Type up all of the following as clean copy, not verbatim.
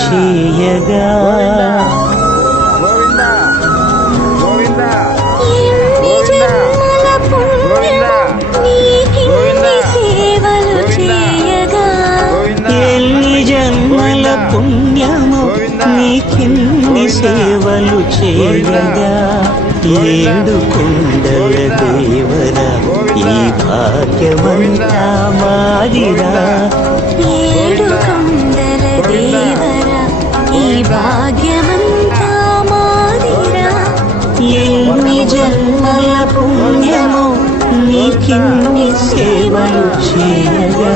చేయగా ఎన్ని జన్మల పుణ్యము నీకిన్ని సేవలు చేయగా ఏడు కొండల దేవరా ఈ భాగ్యమంతా మాదిరా ఏడు కొండల దేవరా ఈ భాగ్యమంతా మాదిరా ఎన్ని జన్మల పుణ్యము నీకిన్ని సేవలు చేయగా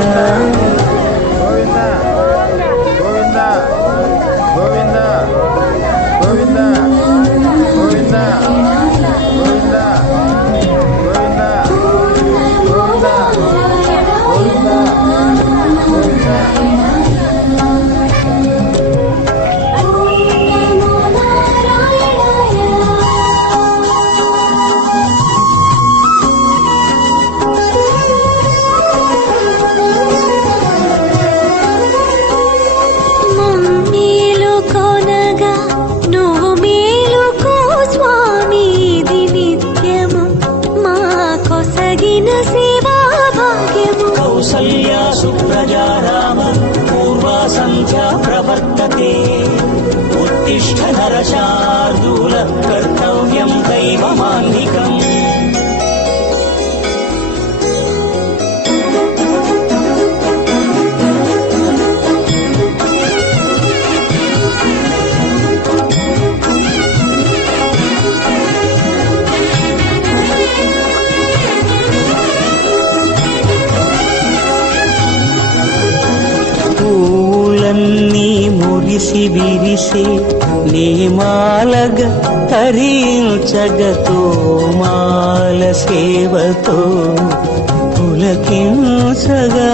కౌసల్యా సుప్రజా రామ పూర్వా సంధ్యా ప్రవర్తతే ఉత్తిష్ఠ నరశార్దూల కర్తవ్యం దైవమాన్నికం పూలన్నీ మురిసి విరిసే నేమాలగ తరించగతో మాల సేవతో పులకించగా